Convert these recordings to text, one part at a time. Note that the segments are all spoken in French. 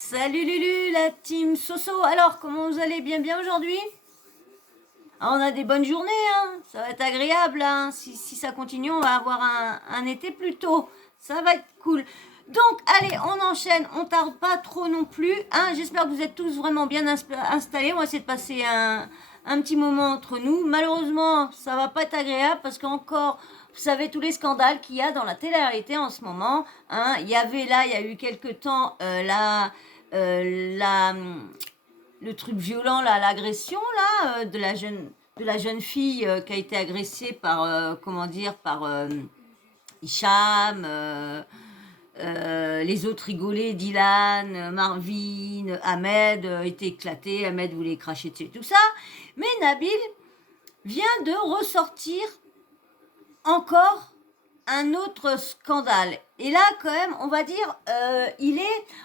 Salut Lulu, la team Soso. Alors, comment vous allez? Bien aujourd'hui? Ah, on a des bonnes journées, hein. Ça va être agréable, hein. Si ça continue, on va avoir un été plus tôt. Ça va être cool. Donc, allez, on enchaîne. On tarde pas trop non plus, hein. J'espère que vous êtes tous vraiment bien installés. On va essayer de passer un petit moment entre nous. Malheureusement, ça va pas être agréable parce qu'encore, vous savez tous les scandales qu'il y a dans la télé-réalité en ce moment, hein. Il y a eu quelque temps la le truc violent, là, l'agression là, de la jeune fille qui a été agressée par, comment dire, par Hicham, les autres rigolaient, Dylan, Marvin, Ahmed était éclaté, Ahmed voulait cracher dessus, tout ça. Mais Nabil vient de ressortir encore un autre scandale. Et là, quand même, on va dire,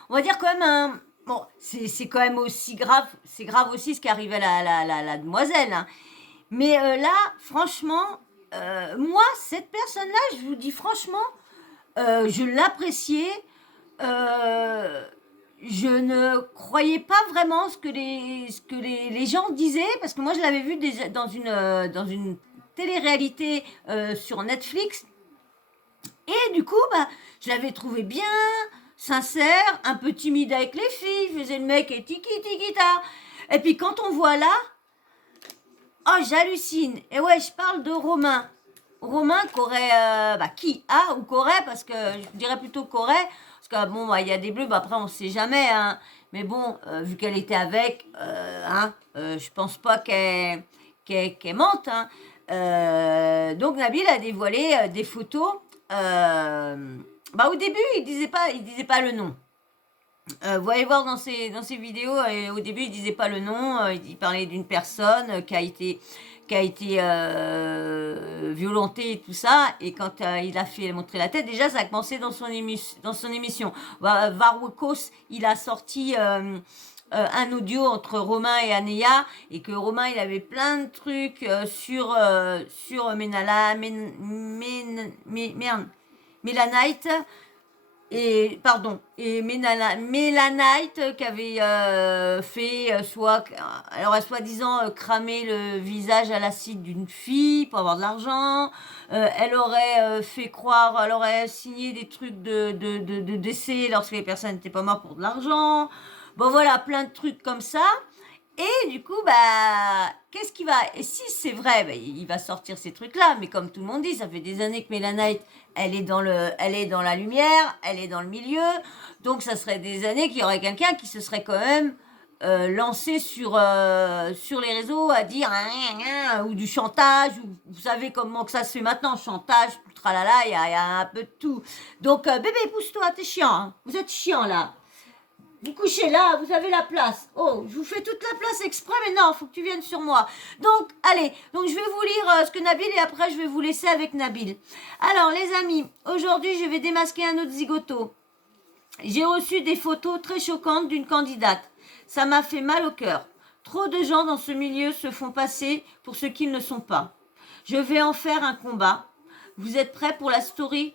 on va dire quand même un. Bon, c'est quand même aussi grave, c'est grave aussi ce qui arrive à la demoiselle, hein. Mais là, franchement, moi, cette personne-là, je vous dis franchement, je l'appréciais. euh, je ne croyais pas vraiment ce que les gens disaient, parce que moi, je l'avais vu dans une télé-réalité sur Netflix. Et du coup, bah, je l'avais trouvé bien, sincère, un peu timide avec les filles, faisait le mec et tiki tiki ta. Et puis quand on voit là, oh j'hallucine. Et ouais, je parle de Romain. Romain qu'aurait, qui a ou qu'aurait, parce que je dirais plutôt qu'aurait, parce que bon, bah, il y a des bleus, bah, après on sait jamais, hein. Mais bon, vu qu'elle était avec, je pense pas qu'elle mente, hein. Donc Nabil a dévoilé des photos. Au début, il disait pas le nom. Vous allez voir dans ses vidéos, au début, il disait pas le nom, il parlait d'une personne qui a été violentée et tout ça. Et quand il a fait montrer la tête, déjà, ça a commencé dans son émission. Varwekos, il a sorti un audio entre Romain et Anéa, et que Romain, il avait plein de trucs sur Mélanite, et Mélanite qui avait fait elle aurait soi-disant cramé le visage à l'acide d'une fille pour avoir de l'argent. Elle aurait fait croire, elle aurait signé des trucs de décès lorsque les personnes n'étaient pas mortes pour de l'argent. Bon voilà, plein de trucs comme ça. Et du coup, bah, qu'est-ce qui va... Et si c'est vrai, bah, il va sortir ces trucs-là. Mais comme tout le monde dit, ça fait des années que Mélanite, elle est dans la lumière, elle est dans le milieu. Donc, ça serait des années qu'il y aurait quelqu'un qui se serait quand même lancé sur les réseaux à dire ou du chantage. Ou, vous savez comment que ça se fait maintenant, chantage, tout tralala, il y a un peu de tout. Donc, bébé, pousse-toi, t'es chiant, hein. Vous êtes chiant là. Vous couchez là, vous avez la place. Oh, je vous fais toute la place exprès, mais non, faut que tu viennes sur moi. Donc, allez, donc je vais vous lire ce que Nabil, et après je vais vous laisser avec Nabil. Alors, les amis, aujourd'hui je vais démasquer un autre zigoto. J'ai reçu des photos très choquantes d'une candidate. Ça m'a fait mal au cœur. Trop de gens dans ce milieu se font passer pour ce qu'ils ne sont pas. Je vais en faire un combat. Vous êtes prêts pour la story?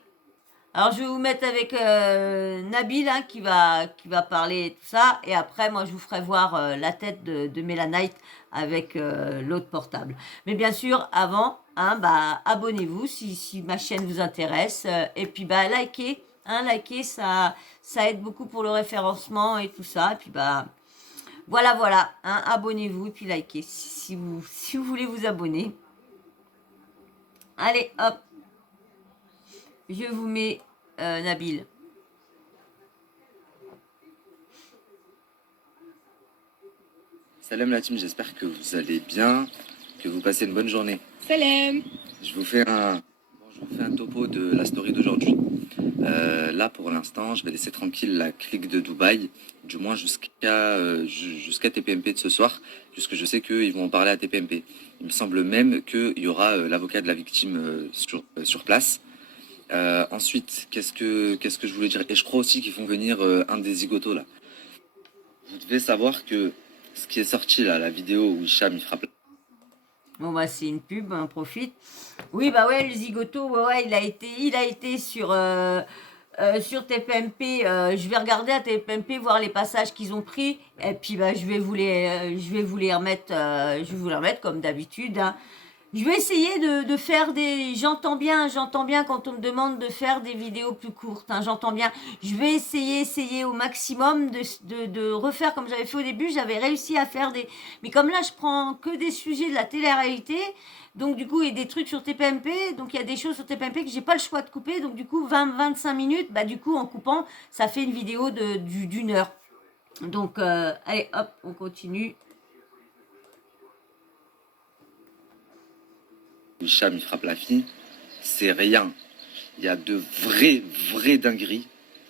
Alors, je vais vous mettre avec Nabil, hein, qui va parler tout ça. Et après, moi, je vous ferai voir la tête de Mélanite avec l'autre portable. Mais bien sûr, avant, hein, bah, abonnez-vous si ma chaîne vous intéresse. Et puis, bah, likez. Hein, likez, ça aide beaucoup pour le référencement et tout ça. Et puis, bah, voilà. Hein, abonnez-vous et puis likez si vous voulez vous abonner. Allez, hop. Je vous mets Nabil. Salam la team, j'espère que vous allez bien, que vous passez une bonne journée. Salam. Je vous fais un topo de la story d'aujourd'hui. Là, pour l'instant, je vais laisser tranquille la clique de Dubaï, du moins jusqu'à TPMP de ce soir, puisque je sais qu'ils vont en parler à TPMP. Il me semble même qu'il y aura l'avocat de la victime sur place. Ensuite, qu'est-ce que je voulais dire? Et je crois aussi qu'ils font venir un des zigotos là. Vous devez savoir que ce qui est sorti là, la vidéo où Hicham il frappe. Bon, bah, c'est une pub, on profite. Oui, bah ouais, le zigoto, ouais, il a été sur sur TPMP, je vais regarder à TPMP, voir les passages qu'ils ont pris, et puis bah, je vais vous les remettre, je vais vous les remettre comme d'habitude, hein. Je vais essayer de faire des... J'entends bien quand on me demande de faire des vidéos plus courtes, hein, j'entends bien. Je vais essayer au maximum de refaire comme j'avais fait au début. J'avais réussi à faire des... Mais comme là, je prends que des sujets de la télé-réalité, donc du coup, et des trucs sur TPMP, donc il y a des choses sur TPMP que j'ai pas le choix de couper, donc du coup, 20-25 minutes, bah du coup, en coupant, ça fait une vidéo d'une heure. Donc, allez, hop, on continue. Hicham, il frappe la fille, c'est rien. Il y a de vraies dingueries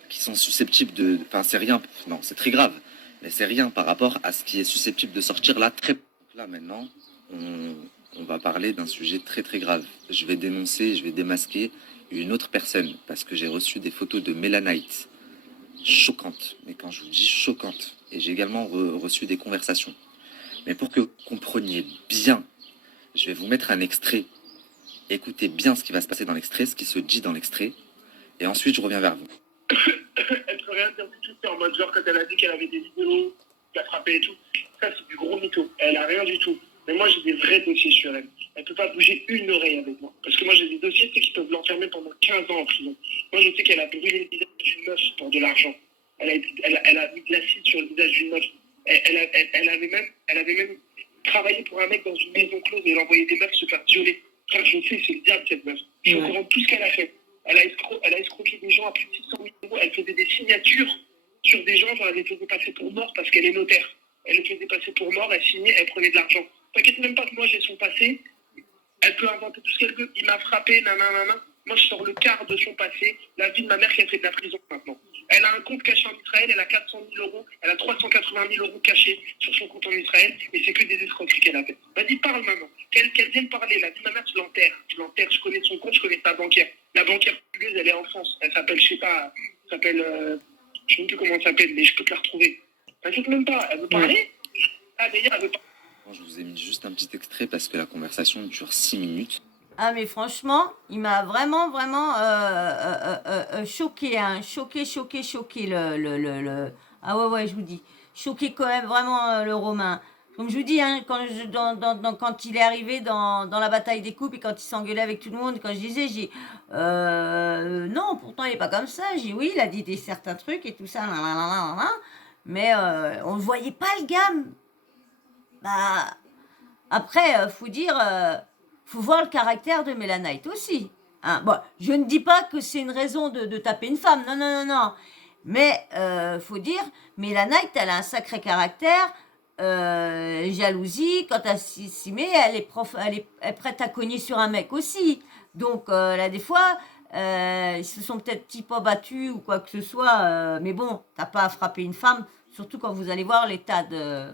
qui sont susceptibles de... Enfin, c'est rien, non, c'est très grave, mais c'est rien par rapport à ce qui est susceptible de sortir là, très... Là, maintenant, on va parler d'un sujet très grave. Je vais dénoncer, je vais démasquer une autre personne, parce que j'ai reçu des photos de Mélanite choquantes, mais quand je vous dis choquantes, et j'ai également reçu des conversations. Mais pour que vous compreniez bien, je vais vous mettre un extrait. Écoutez bien ce qui va se passer dans l'extrait, ce qui se dit dans l'extrait, et ensuite je reviens vers vous. Elle peut rien dire du tout, c'est en mode genre quand elle a dit qu'elle avait des vidéos, qu'elle frappait et tout. Ça, c'est du gros mytho. Elle a rien du tout. Mais moi, j'ai des vrais dossiers sur elle. Elle peut pas bouger une oreille avec moi. Parce que moi, j'ai des dossiers, c'est qui peuvent l'enfermer pendant 15 ans en prison. Moi, je sais qu'elle a brûlé le visage d'une meuf pour de l'argent. Elle a mis de l'acide sur le visage d'une meuf. Elle avait même travaillé pour un mec dans une maison close et elle envoyait des meufs se faire violer. Frère, je sais, c'est le diable, cette meuf. Je suis au courant de tout ce qu'elle a fait. Elle a escroqué des gens à plus de 600 000 euros. Elle faisait des signatures sur des gens, genre elle les faisait passer pour mort parce qu'elle est notaire. Elle les faisait passer pour mort, elle signait, elle prenait de l'argent. T'inquiète même pas que moi j'ai son passé. Elle peut inventer tout ce qu'elle veut. Il m'a frappé, nanana. Moi, je sors le quart de son passé. La vie de ma mère qui a fait de la prison maintenant. Elle a un compte caché en Israël, elle a 400 000 euros, elle a 380 000 euros cachés sur son compte en Israël, et c'est que des escroqueries qu'elle a fait. Vas-y, parle maintenant. Qu'elle vienne parler. La vie de ma mère, je l'enterre. Je connais son compte, je connais sa banquière. La banquière portugaise, elle est en France. Elle s'appelle, je sais pas, je sais même plus comment elle s'appelle, mais je peux te la retrouver. T'inquiète même pas. Elle veut parler. Ah, d'ailleurs, elle veut parler. Je vous ai mis juste un petit extrait parce que la conversation dure 6 minutes. Ah mais franchement, il m'a vraiment choqué, hein. Choqué Ah ouais, je vous dis, choqué quand même vraiment le Romain. Comme je vous dis, hein, quand il est arrivé dans la bataille des coupes et quand il s'engueulait avec tout le monde, quand je disais, j'ai non, pourtant il est pas comme ça. J'ai oui, il a dit certains trucs et tout ça, mais on ne voyait pas le gamme. Bah après, faut dire, faut voir le caractère de Mélanite aussi, hein. Bon, je ne dis pas que c'est une raison de taper une femme, non. Mais faut dire, Mélanite, elle a un sacré caractère, jalousie, quand elle s'y met, elle est prête à cogner sur un mec aussi. Donc là, des fois, ils se sont peut-être pas battus ou quoi que ce soit, mais bon, t'as pas à frapper une femme, surtout quand vous allez voir l'état de...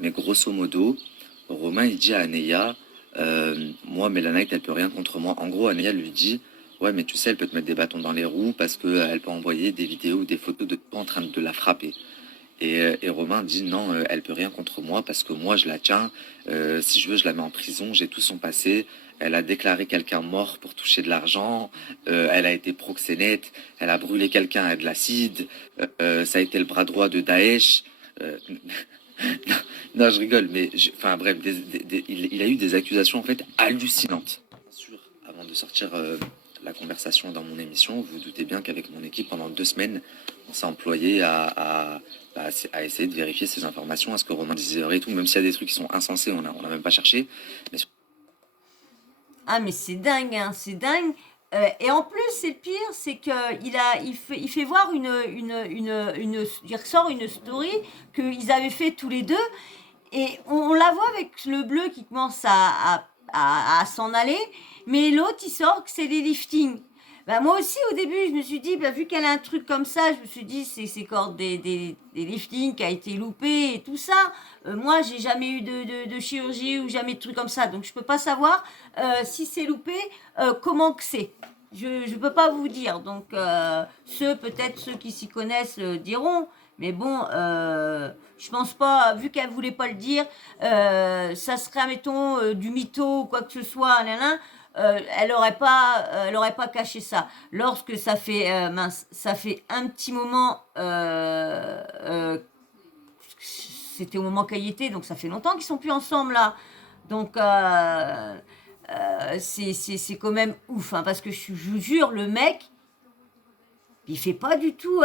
Mais grosso modo, Romain, il dit à Aneya, moi, Mélanite, elle peut rien contre moi. En gros, Aneya lui dit, ouais, mais tu sais, elle peut te mettre des bâtons dans les roues parce qu'elle peut envoyer des vidéos ou des photos de toi en train de la frapper. Et Romain dit, non, elle peut rien contre moi parce que moi, je la tiens. Si je veux, je la mets en prison. J'ai tout son passé. Elle a déclaré quelqu'un mort pour toucher de l'argent. Elle a été proxénète. Elle a brûlé quelqu'un avec de l'acide. Ça a été le bras droit de Daesh. Non, non, je rigole, mais enfin bref, il a eu des accusations en fait hallucinantes. Bien sûr, avant de sortir la conversation dans mon émission, vous vous doutez bien qu'avec mon équipe, pendant 2 semaines, on s'est employé à essayer de vérifier ces informations, à ce que Romain disait et tout, même s'il y a des trucs qui sont insensés, on n'a même pas cherché. Mais... Ah mais c'est dingue, hein, c'est dingue. Et en plus, c'est le pire, c'est il fait voir il ressort une story qu'ils avaient fait tous les deux, et on la voit avec le bleu qui commence à s'en aller, mais l'autre il sort que c'est des liftings. Bah, moi aussi au début je me suis dit, bah, vu qu'elle a un truc comme ça, je me suis dit c'est encore des liftings qui a été loupé et tout ça. Moi j'ai jamais eu de chirurgie ou jamais de truc comme ça, donc je peux pas savoir si c'est loupé, comment que c'est. Je peux pas vous dire, donc peut-être ceux qui s'y connaissent diront, mais bon, je pense pas, vu qu'elle voulait pas le dire, ça serait, admettons, du mytho ou quoi que ce soit, elle aurait pas caché ça. Lorsque ça fait un petit moment, c'était au moment qu'elle y était, donc ça fait longtemps qu'ils sont plus ensemble là. Donc c'est quand même ouf, hein, parce que je vous jure, le mec, il fait pas du tout,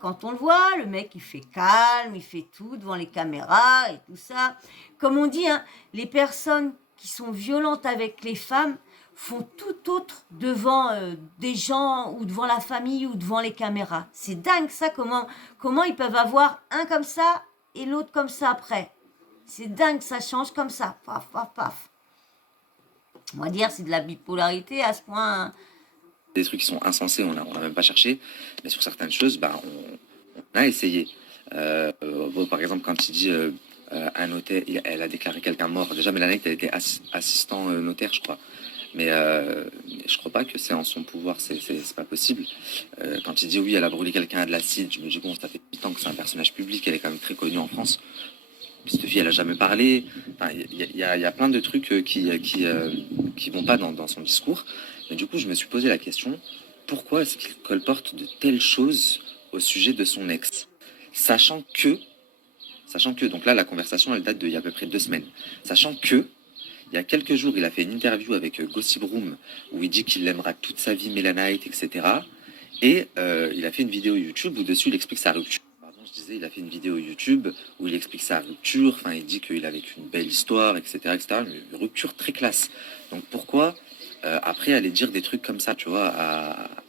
quand on le voit, le mec il fait calme, il fait tout devant les caméras et tout ça. Comme on dit, hein, les personnes qui sont violentes avec les femmes font tout autre devant des gens ou devant la famille ou devant les caméras. C'est dingue ça, comment ils peuvent avoir un comme ça et l'autre comme ça après. C'est dingue, ça change comme ça, paf, paf, paf. On va dire c'est de la bipolarité à ce point, hein. Des trucs qui sont insensés, on a même pas cherché. Mais sur certaines choses, bah, on a essayé. Bon, par exemple, quand il dit un notaire, elle a déclaré quelqu'un mort. Déjà, Mélanie, elle était assistant notaire, je crois. Mais je crois pas que c'est en son pouvoir, c'est pas possible. Quand il dit oui, elle a brûlé quelqu'un à de l'acide, je me dis bon, ça fait 8 ans que c'est un personnage public, elle est quand même très connue en France. Cette fille, elle a jamais parlé. Enfin, y a plein de trucs qui vont pas dans son discours. Mais du coup, je me suis posé la question, pourquoi est-ce qu'il colporte de telles choses au sujet de son ex, sachant que, donc là, la conversation, elle date d'il y a à peu près 2 semaines, sachant que il y a quelques jours, il a fait une interview avec Gossip Room où il dit qu'il aimera toute sa vie Mélanite, etc. Et il a fait une vidéo YouTube où dessus il explique sa rupture. Pardon, je disais, il a fait une vidéo YouTube où il explique sa rupture. Enfin, il dit qu'il a vécu une belle histoire, etc., etc. Une rupture très classe. Donc pourquoi après aller dire des trucs comme ça, tu vois,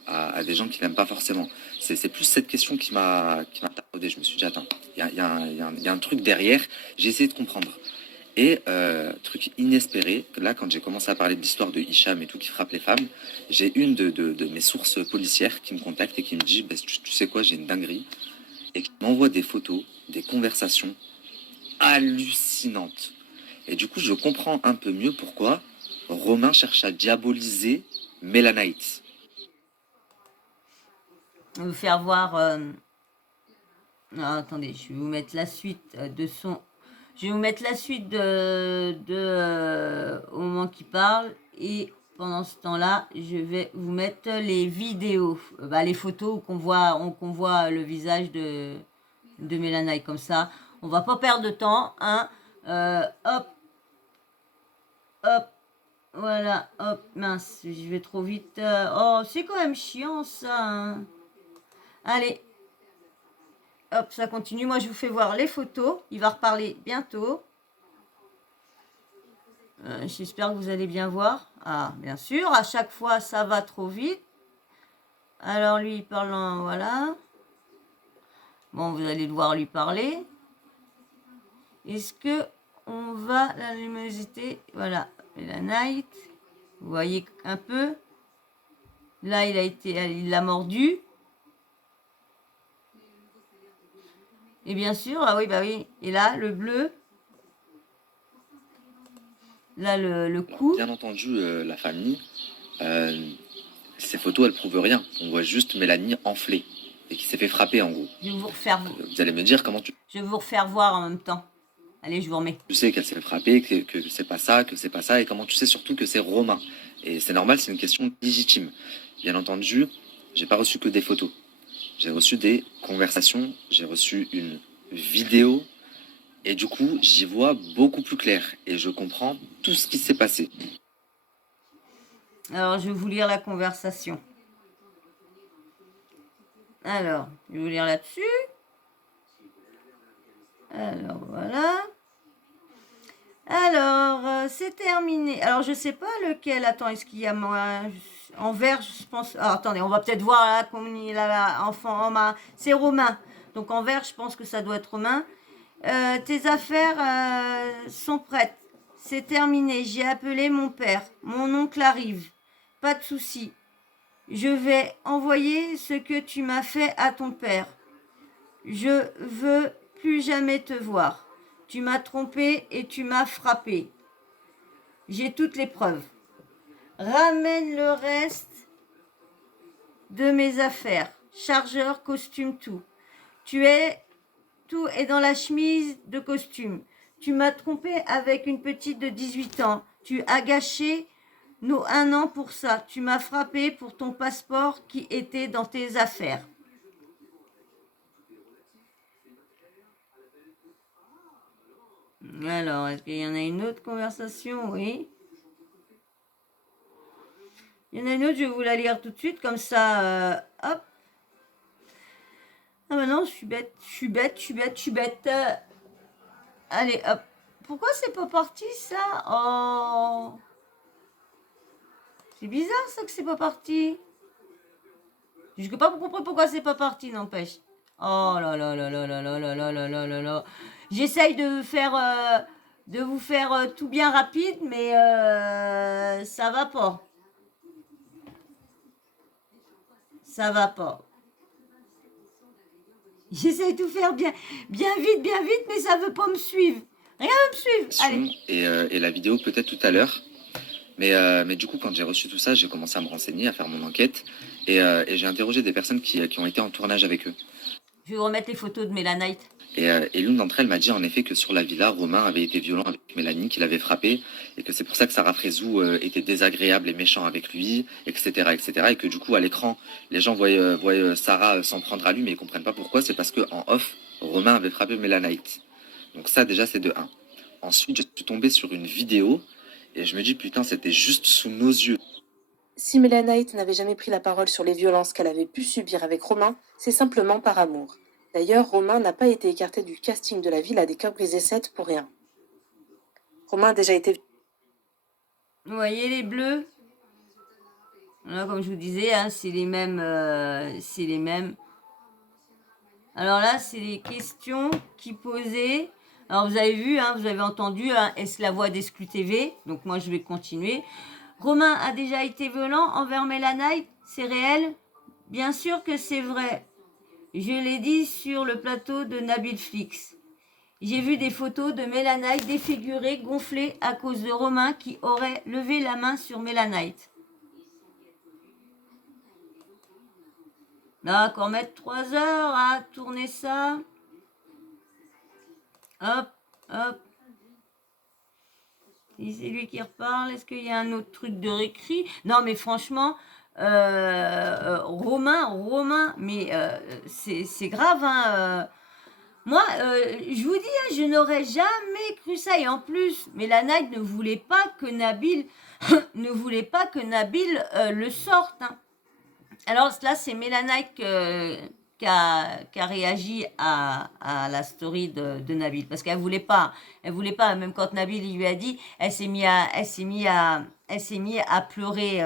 à des gens qui n'aiment pas forcément. C'est plus cette question qui m'a taraudé. Je me suis dit, attends, il y a un truc derrière. J'ai essayé de comprendre. Et truc inespéré, là quand j'ai commencé à parler de l'histoire de Hicham et tout qui frappe les femmes, j'ai une de mes sources policières qui me contacte et qui me dit bah, tu sais quoi, j'ai une dinguerie, et qui m'envoie des photos, des conversations hallucinantes. Et du coup je comprends un peu mieux pourquoi Romain cherche à diaboliser Mélanite. Je vais vous faire voir. Attendez, je vais vous mettre la suite de son. Je vais vous mettre la suite au moment qu'il parle. Et pendant ce temps-là, je vais vous mettre les vidéos, les photos qu'on voit le visage de Mélanie comme ça. On va pas perdre de temps, hein. Hop, hop, voilà, hop, mince, je vais trop vite. Oh, c'est quand même chiant ça, hein. Allez. Hop, ça continue. Moi, je vous fais voir les photos. Il va reparler bientôt. J'espère que vous allez bien voir. Ah, bien sûr. À chaque fois, ça va trop vite. Alors, lui, il parle en... Voilà. Bon, vous allez devoir lui parler. Est-ce que on va... La luminosité... Voilà. Et la night. Vous voyez un peu. Là, il l'a mordu. Et bien sûr, ah oui, bah oui. Et là, le bleu. Là, le coup. Bien entendu, la famille, ces photos, elles prouvent rien. On voit juste Mélanie enflée et qui s'est fait frapper en gros. Je vais vous refaire. Vous allez me dire comment tu... Je vais vous refaire voir en même temps. Allez, je vous remets. Tu sais qu'elle s'est fait frapper, que c'est pas ça, que c'est pas ça, et comment tu sais surtout que c'est Romain. Et c'est normal, c'est une question légitime. Bien entendu, j'ai pas reçu que des photos. J'ai reçu des conversations, j'ai reçu une vidéo, et du coup, j'y vois beaucoup plus clair, et je comprends tout ce qui s'est passé. Alors, je vais vous lire la conversation. Alors, je vais vous lire là-dessus. Alors, voilà. Alors, c'est terminé. Alors, je sais pas lequel. Attends, est-ce qu'il y a en vert, je pense. Ah, attendez, on va peut-être voir là, comme il a la enfant. C'est Romain. Donc, en vert, je pense que ça doit être Romain. Tes affaires sont prêtes. C'est terminé. J'ai appelé mon père. Mon oncle arrive. Pas de souci. Je vais envoyer ce que tu m'as fait à ton père. Je veux plus jamais te voir. Tu m'as trompé et tu m'as frappé. J'ai toutes les preuves. Ramène le reste de mes affaires. Chargeur, costume, tout. Tout est dans la chemise de costume. Tu m'as trompé avec une petite de 18 ans. Tu as gâché nous 1 an pour ça. Tu m'as frappé pour ton passeport qui était dans tes affaires. Alors, est-ce qu'il y en a une autre conversation? Oui. Il y en a une autre, je vais vous la lire tout de suite, comme ça, hop. Ah bah non, je suis bête, je suis bête, je suis bête, je suis bête. Allez, hop. Pourquoi c'est pas parti, ça? Oh. C'est bizarre, ça, que c'est pas parti. Je n'ai pas compris pourquoi c'est pas parti, n'empêche. Oh là là là là là là là là là là là là. J'essaye de vous faire tout bien rapide, mais ça va pas. Ça va pas. J'essaye de tout faire bien vite, mais ça veut pas me suivre. Rien ne me suivre. Allez. Et la vidéo peut-être tout à l'heure. Mais du coup, quand j'ai reçu tout ça, j'ai commencé à me renseigner, à faire mon enquête. Et j'ai interrogé des personnes qui ont été en tournage avec eux. Je vais vous remettre les photos de Mélanite. Et l'une d'entre elles m'a dit en effet que sur la villa, Romain avait été violent avec Mélanie, qu'il avait frappé, et que c'est pour ça que Sarah Frézou était désagréable et méchant avec lui, etc., etc. Et que du coup, à l'écran, les gens voient Sarah s'en prendre à lui, mais ils comprennent pas pourquoi. C'est parce que en off, Romain avait frappé Mélanite. Donc ça, déjà, c'est de 1. Ensuite, je suis tombé sur une vidéo, et je me dis, putain, c'était juste sous nos yeux. Si Mélanite n'avait jamais pris la parole sur les violences qu'elle avait pu subir avec Romain, c'est simplement par amour. D'ailleurs, Romain n'a pas été écarté du casting de la Villa des Cœurs Brisés 7 pour rien. Romain a déjà été... Vous voyez les bleus? Là, comme je vous disais, hein, c'est les mêmes. Alors là, c'est les questions qui posaient. Alors vous avez vu, hein, vous avez entendu, hein, est-ce la voix d'Exclu TV? Donc moi, je vais continuer. Romain a déjà été violent envers Mélanite, c'est réel? Bien sûr que c'est vrai. Je l'ai dit sur le plateau de Nabil Flix. J'ai vu des photos de Mélanite défigurée, gonflée à cause de Romain qui aurait levé la main sur Mélanite. Là, qu'on mette 3 heures à tourner ça. Hop, hop. Si c'est lui qui reparle, est-ce qu'il y a un autre truc de récrit? Non, mais franchement, Romain, mais c'est grave, hein. Moi, je vous dis, hein, je n'aurais jamais cru ça. Et en plus, Mélanite ne voulait pas que Nabil, le sorte. Hein. Alors là, c'est Mélanite qui a réagi à la story de Nabil. Parce qu'elle voulait pas, même quand Nabil lui a dit, elle s'est mis à pleurer,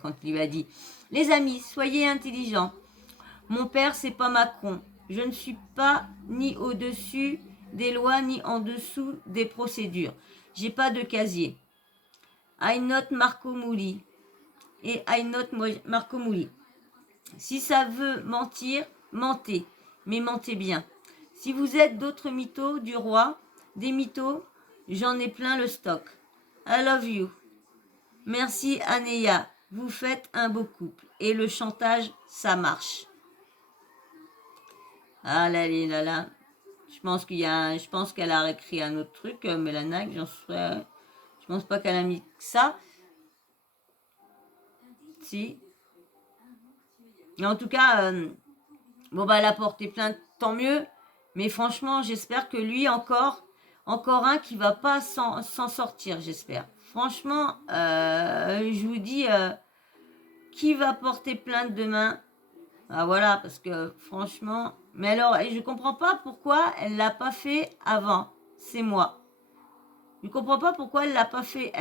quand il lui a dit. Les amis, soyez intelligents. Mon père, c'est pas Macron. Je ne suis pas ni au-dessus des lois, ni en dessous des procédures. J'ai pas de casier. I not Marco Mouli. Et I not Marco Mouli. Si ça veut mentir, mentez. Mais mentez bien. Si vous êtes d'autres mythos du roi, des mythos, j'en ai plein le stock. I love you. Merci Anéa. Vous faites un beau couple. Et le chantage, ça marche. Ah là là là. Je pense qu'elle a écrit un autre truc, Mélanite, je pense pas qu'elle a mis ça. Si. Et en tout cas, bon bah elle a porté plainte, tant mieux. Mais franchement, j'espère que lui encore un qui va pas s'en sortir, j'espère. Franchement, je vous dis, qui va porter plainte demain? Ah voilà, parce que franchement... Mais alors, je comprends pas pourquoi elle l'a pas fait avant. C'est moi. Je comprends pas pourquoi elle l'a pas fait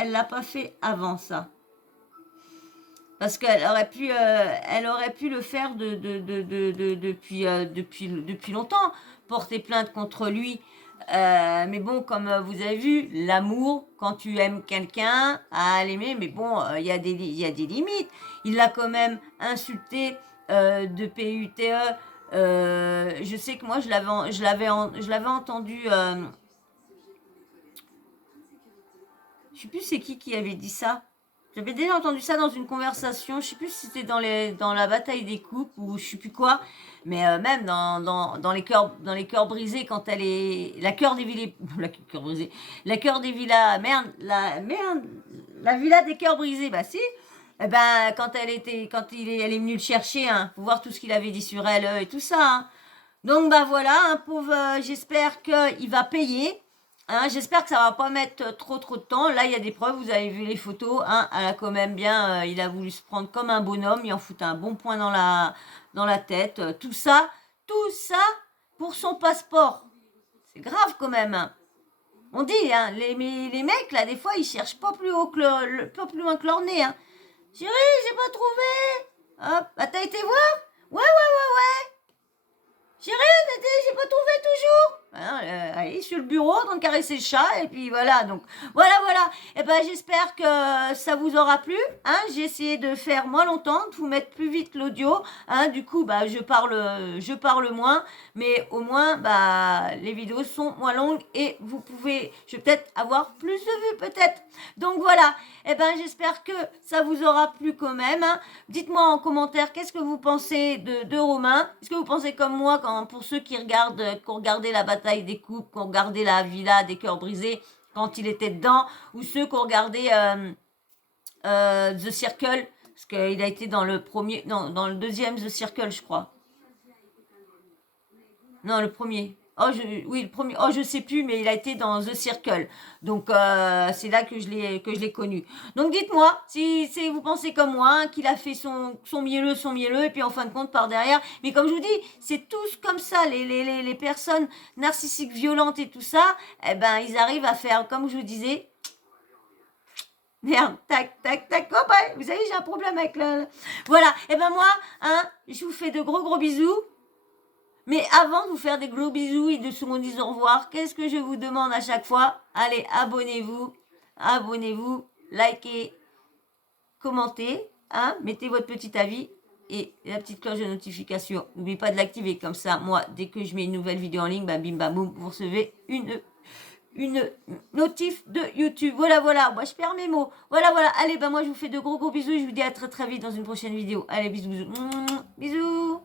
avant ça. Parce qu'elle aurait pu, le faire depuis longtemps, porter plainte contre lui. Mais bon, comme vous avez vu, l'amour, quand tu aimes quelqu'un, à l'aimer, mais bon, il y a des limites. Il l'a quand même insulté de PUTE. Je sais que moi, je l'avais entendu. Je sais plus c'est qui avait dit ça. J'avais déjà entendu ça dans une conversation. Je sais plus si c'était dans la bataille des coupes ou je sais plus quoi. Mais même dans les cœurs brisés, quand elle est la cœur des villas, la cœur des villas, merde, La villa des cœurs brisés, bah si. Eh ben, quand elle est venue le chercher, hein, pour voir tout ce qu'il avait dit sur elle et tout ça. Hein. Donc, bah voilà, un pauvre, j'espère qu'il va payer. Hein, j'espère que ça va pas mettre trop de temps. Là, il y a des preuves, vous avez vu les photos. Hein, elle a quand même bien, il a voulu se prendre comme un bonhomme, il en fout un bon point dans la tête. Tout ça pour son passeport. C'est grave quand même. Hein. On dit, hein, les mecs, là, des fois, ils cherchent pas plus haut que pas plus loin que leur nez. Hein. Chérie, j'ai pas trouvé. Hop, bah t'as été voir? Ouais. Chérie, j'ai pas trouvé toujours. Hein, allez sur le bureau, en train de caresser le chat, et puis voilà. Donc voilà. Et ben j'espère que ça vous aura plu. Hein, j'ai essayé de faire moins longtemps, de vous mettre plus vite l'audio. Hein, du coup, bah je parle moins, mais au moins bah les vidéos sont moins longues et je vais peut-être avoir plus de vues peut-être. Donc voilà. Et ben j'espère que ça vous aura plu quand même. Hein. Dites-moi en commentaire qu'est-ce que vous pensez de Romain. Est-ce que vous pensez comme moi pour ceux qui ont regardé la bataille des coupes, qui ont regardé la villa des cœurs brisés quand il était dedans, ou ceux qui ont regardé The Circle, parce qu'il a été dans le premier, non, dans le deuxième The Circle, je crois. Non, le premier. Oui, le premier. Oh, je sais plus, mais il a été dans The Circle. Donc, c'est là que je l'ai connu. Donc, dites-moi si vous pensez comme moi, hein, qu'il a fait son mielleux, et puis en fin de compte, par derrière. Mais comme je vous dis, c'est tous comme ça, les personnes narcissiques violentes et tout ça, eh ben, ils arrivent à faire, comme je vous disais, merde, tac. Oh, bah, vous savez, j'ai un problème avec le... Voilà. Et ben, moi, hein, je vous fais de gros bisous. Mais avant de vous faire des gros bisous et de se dire au revoir, qu'est-ce que je vous demande à chaque fois? Allez, abonnez-vous, likez, commentez, hein, mettez votre petit avis et la petite cloche de notification. N'oubliez pas de l'activer, comme ça, moi, dès que je mets une nouvelle vidéo en ligne, bah, bim bam boum, vous recevez une notif de YouTube. Voilà, moi je perds mes mots. Voilà, allez, bah moi je vous fais de gros bisous et je vous dis à très vite dans une prochaine vidéo. Allez, bisous. Bisous.